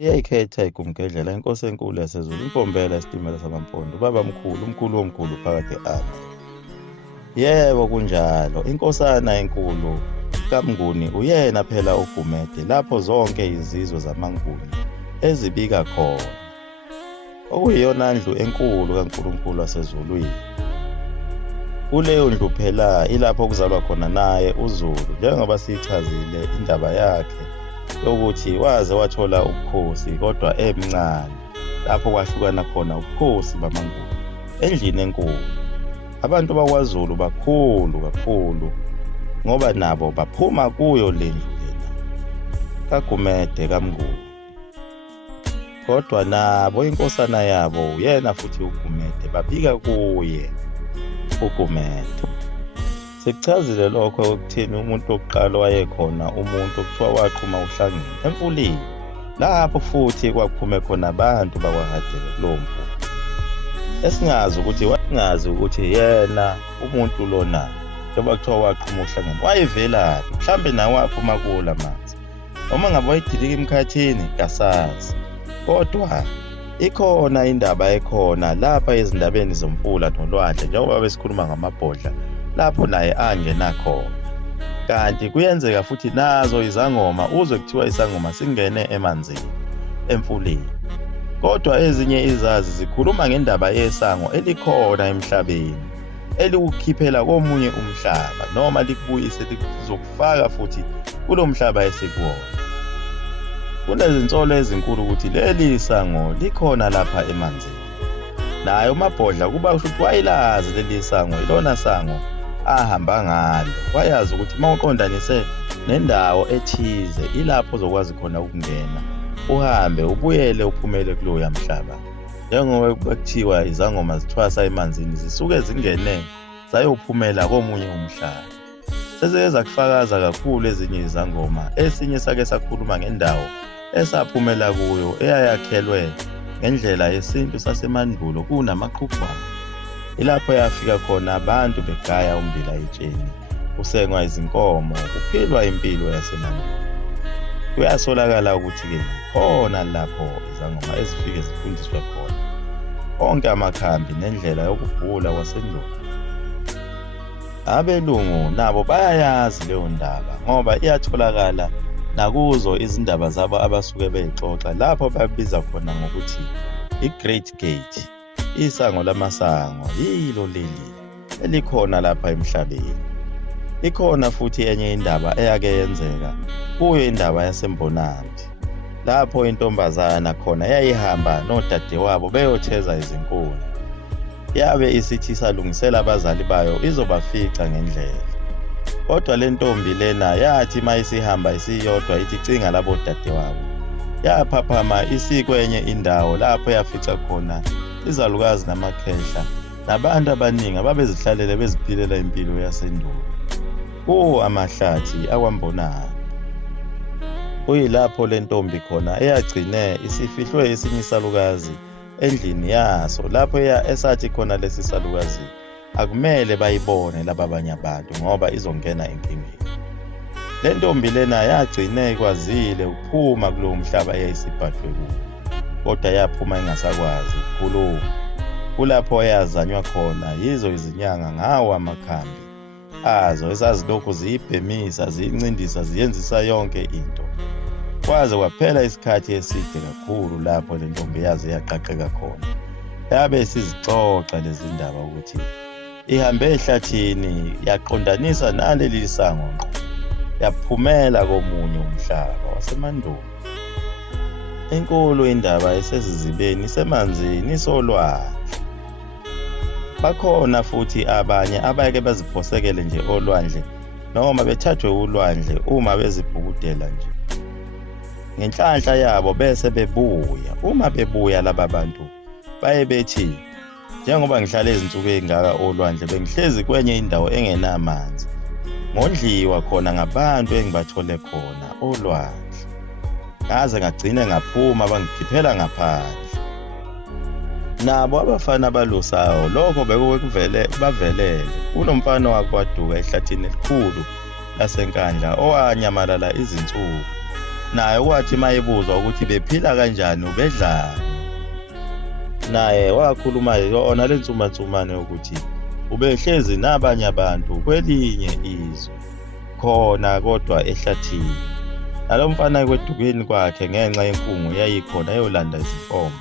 Iyayikhetha igumgedlela inkosi enkulu yaseZulu impombela isitimela samampondo ubaba mkhulu umkhulu womkhulu phakathi athi yebo kunjalo inkosana enkulu kaMnguni uyena phela uGumede lapho zonke izizwe zamaNguni ezibika khona okuyiyona ndlu enkulu kaNkulunkulu wasezulwini. Kuleyo ndlu phela ilapho kuzalwa khona naye uZulu njengoba siyichazile indaba yakhe yokuthi waze wathola ubukhosi kodwa emncane lapho kwahlukana khona ubukhosi bamaNguni endlini enkulu. Abantu bakwaZulu bakhulu kakhulu ngoba nabo baphuma kuyo le ndlu lena kaGumede kaMnguni, kodwa nabo inkosana yabo uyena futhi uGumede babika kuye uGumede. Sikuchazile lokho ekutheni umuntu wokuqala wayekhona umuntu okuthiwa waqhuma uhlangene emfuleni lapho futhi kwaphume khona abantu bakwaHadebe kulowo mfula esingazi ukuthi yena umuntu lona njengoba kuthiwa waqhuma uhlangene wayevelaphi, mhlambe nawe waphuma kula manzi noma ngabe wayedilika emkhathini kasazi, kodwa ikhona indaba ekhona lapha ezindabeni zomfula nolwandle njengoba besikhuluma ngamabhodla lapho naye angena khona. Kanti kuyenzeka futhi nazo izangoma uzwe kuthiwa isangoma singene emanzini emfuleni, kodwa ezinye izazi zikhuluma ngendaba yesango elikhona emhlabeni elikukhiphela komunye umhlaba noma likubuyise likuzokufaka futhi kulo mhlaba esikuwona. Kunezinsolo ezinkulu ukuthi leli sango likhona lapha emanzini, naye umabhodla kuba kusho ukuthi wayilazi leli sango ilona sango ahamba ngalo, wayazi ukuthi mawuqondanise nendawo ethize ilapho uzokwazi khona ukungena uhambe ubuyele uphumele kuloya mhlaba. Njengoba kuthiwa izangoma zithwasa emanzini zisuke zingene zayophumela komunye umhlaba. Sezeke kufakaza kakhulu ezinye izangoma, esinye sake sakhuluma ngendawo esaphumela kuyo eyayakhelwe ngendlela yesintu sasemandulo kunamaqhuqwana. Ilapho yafika khona abantu begaya ummbila etsheni, kusengwa izinkomo, kuphilwa impilo yasemandulo. Kuyasolakala ukuthi-ke khona lapho izangoma ezifike zifundiswe khona onke amakhambi nendlela yokubhula kwasendulo. Abelungu nabo bayayazi leyo ndaba ngoba iyatholakala nakuzo izindaba zabo abasuke beyixoxa lapho babiza khona ngokuthi i-Great Gate, isango lamasango yilo leli elikhona lapha emhlabeni. Ikhona futhi enye indaba eyake yenzeka kuyo indaba yaseMbonambi lapho intombazana khona yayihamba nodadewabo beyotheza izinkuni, yabe isithi salungisela abazali bayo izobafica ngendlela, kodwa le ntombi lena yathi mayisihamba isiyodwa ithi cinga labo dadewabo, yaphaphama isikwenye indawo lapho yafica khona izalukazi namakhehla nabantu abaningi ababezihlalele beziphilela impilo yasendulo amahlathi akwaMbonambi. Kuyilapho le ntombi khona eyagcine isifihlwe esinye isalukazi endlini yaso lapho esathi khona lesi salukazi akumele bayibone laba abanye abantu ngoba izongena enkingeni. Le ntombi lena yagcine ikwazile ukuphuma kulowo mhlaba eyayisibhadwe kuwo, kodwa yaphuma ingasakwazi ukukhuluma. Kulapho yazanywa khona yizo izinyanga ngawo amakhambi azo esazilokhu ziyibhemisa ziyincindisa ziyenzisa yonke into, kwaze kwaphela isikhathi eside kakhulu lapho le ntombi yaze yaqaqeka khona. Yabe sizixoxa lezi ndaba ukuthi ihambe ehlathini yaqondanisa naleli sango ngqo yaphumela komunye umhlaba wasemandulo. Inkulu indaba esezizibeni semanzini solwandle. Bakhona futhi abanye abake baziphosekele nje olwandle noma bethathwe ulwandle uma bezibhukudela nje ngenhlanhla yabo bese bebuya. Uma bebuya laba bantu baye bethi njengoba ngihlala izinsuku ezingaka olwandle bengihlezi kwenye indawo engenamanzi ngondliwa khona ngabantu engibathole khona olwandle, ngaze ngagcine ngaphuma bangikhiphela ngaphandle. Nabo abafana balusayo lokho bavelele kunomfana wakwaduka ehlathini elikhulu lasenkandla owanyamalala izinsuku naye wathi mayebuzwa ukuthi bephila kanjani ubedlani. Naye wakhuluma yona le nsumansumane ukuthi ubehlezi nabanye abantu kwelinye izwe khona kodwa ehlathini. Nalo mfana kwedukeni kwakhe ngenxa yenkungu yayikhona yolanda izinkomo.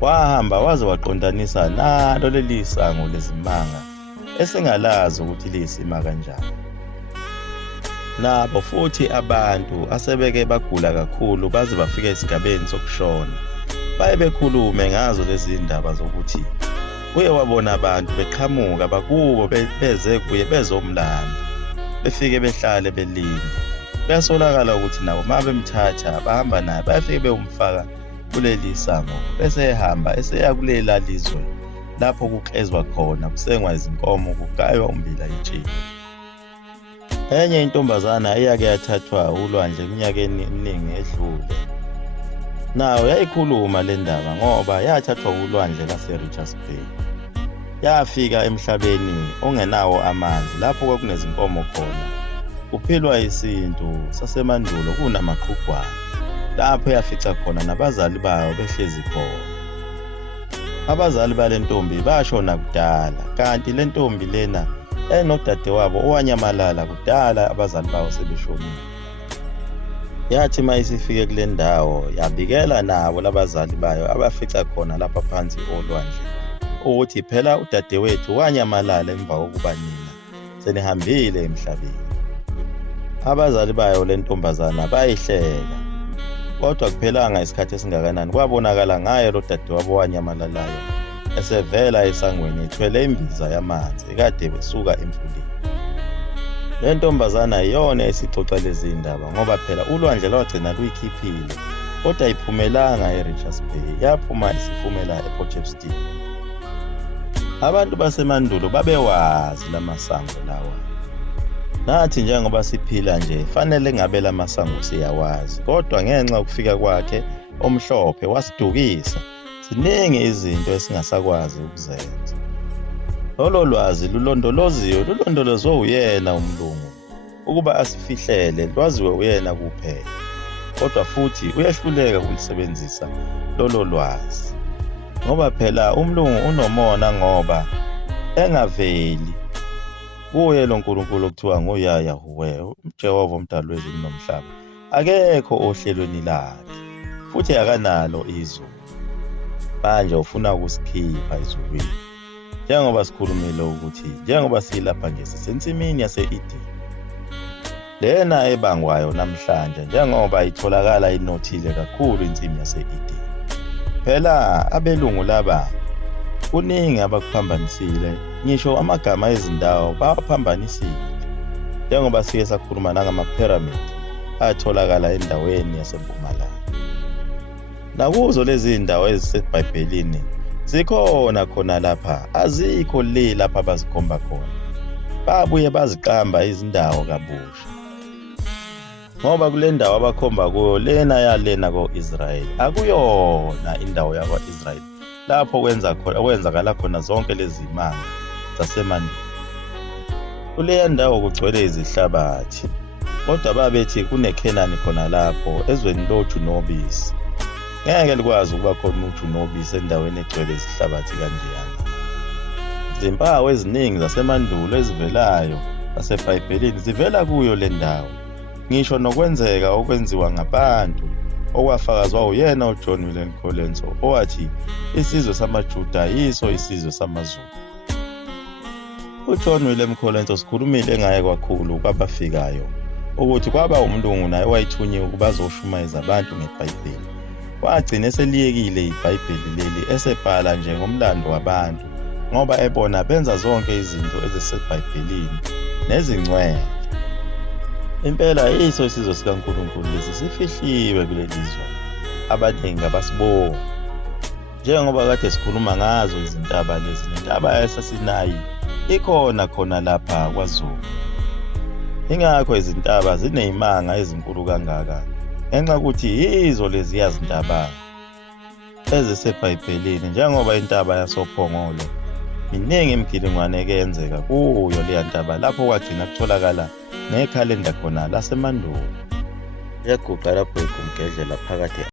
Wahamba waze waqondanisa nalo leli sango lezimanga esengalazi ukuthi liyisima kanjani. Nabo futhi abantu asebeke bagula kakhulu baze bafika esigabeni sokushona baye bekhulume ngazo lezi ndaba zokuthi uye wabona abantu beqhamuka bakubo beze kuye bezomlanda befike behlale belinde. Kuyasolakala ukuthi nabo mabemthatha bahamba naye bayafike beyomfaka kuleli sango bese ehamba eseya kulela lizwe lapho kuklezwa khona kusengwa izinkomo kugaywa umbila itshe. Enye intombazana eyake yathathwa ulwandle eminyakeni eminingi edlule nayo yayikhuluma le ndaba ngoba yathathwa ulwandle lase-Richards Bay yafika emhlabeni ongenawo amanzi lapho kwakunezinkomo khona kuphilwa isintu sasemandulo kunamaqhugwane lapho yafica khona nabazali bayo behlezi khona. Abazali bale ntombi bashona kudala kanti le ntombi lena enodade wabo owanyamalala kudala abazali bawo sebeshonile. Yathi mayisifike kule ndawo yabikela nabo labazali bayo abafica khona lapha phansi olwandle ukuthi phela udadewethu wanyamalala emva kokuba nina senihambile emhlabeni. Abazali bayo le ntombazana bayihleka kodwa kuphelanga isikhathi esingakanani kwabonakala ngaye lo dadewabo wanyamalalayo esevela esangweni ethwele imbiza yamanzi ekade besuka emfuleni. Le ntombazana iyona esixoxa lezi ndaba ngoba phela ulwandle lwagcina luyikhiphile kodwa ayiphumelanga eRichards Bay, yaphuma isiphumela ePotchefstroom. Abantu basemandulo babewazi lamasango lawa. Nathi njengoba siphila nje fanele ngabe lamasango siyawazi kodwa ngenxa yokufika kwakhe omhlophe wasidukisa. Ziningi izinto esingasakwazi ukuzenza. Lolo lwazi lulondolozwe uyena umlungu ukuba asifihlele lwaziwe uyena kuphela kodwa futhi uyahluleka ukulisebenzisa lolo lwazi ngoba phela umlungu unomona ngoba engaveli kuye lo nkulunkulu okuthiwa nguyaya huwe uJehova umdali wezulu nomhlaba akekho ohlelweni lakhe futhi akanalo izulu. Manje ufuna ukusikhipha izulwini njengoba sikhulumile ukuthi njengoba silapha nje sisensimini yase-Eden lena ebangwayo namhlanje njengoba itholakala inothile kakhulu insimi yase-Eden. Phela abelungu laba kuningi abakuphambanisile ngisho amagama ezindawo bawaphambanisile njengoba sike sakhuluma nangama-pyramid atholakala endaweni yasempumalanga. Nakuzo lezi ndawo ezisebhayibhelini zikhona khona lapha azikho le lapha abazikhomba khona babuye baziqamba izindawo kabusha ngoba kule ndawo abakhomba kuyo lena yalena ko-Israyeli akuyona indawo yakwa-Israyeli lapho kwenzakala khona zonke lezi manga zasemandulo. Kuleya ndawo kugcwele izihlabathi kodwa babethi kuneKhenani khona lapho ezweni loju nobisi. Ngeke likwazi ukuba khona uju nobisi endaweni egcwele izihlabathi kanjeyana. Izimpawu eziningi zasemandulo ezivelayo zasebhayibhelini zivela kuyo le ndawo. Ngisho nokwenzeka okwenziwa ngabantu okwafakazwa uyena uJohn William Collins owathi isizwe samaJuda yiso isizwe samaZulu. uJohn William Collins sikhulumile ngaye kakhulu kwabafikayo ukuthi kwaba umlungu naye wayithunyiwe ukuba azoshumayeza abantu ngeBhayibheli. Wagcina eseliyekile iBhayibheli leli esebhala nje ngomlando wabantu ngoba ebona benza zonke izinto ezisebhayibhelini nezingcwele. Impela yiso isizwe sikaNkulunkulu lesi sifihliwe kuleli zwe. Abaningi abasiboni. Njengoba kade sikhuluma ngazo izintaba lezi nentaba yaseSinayi ikhona khona lapha kwaZulu. Ingakho izintaba zinezimanga ezinkulu kangaka ngenxa ukuthi yizo lezi yazintaba ezisebhayibhelini njengoba intaba yasophongolo miningi imigilingwane ekenzeka kuyo leya ntaba lapho kwagcina kutholakala nekhalenda khona lasemandulo. liyaguqa lapho igumgedlela phakathi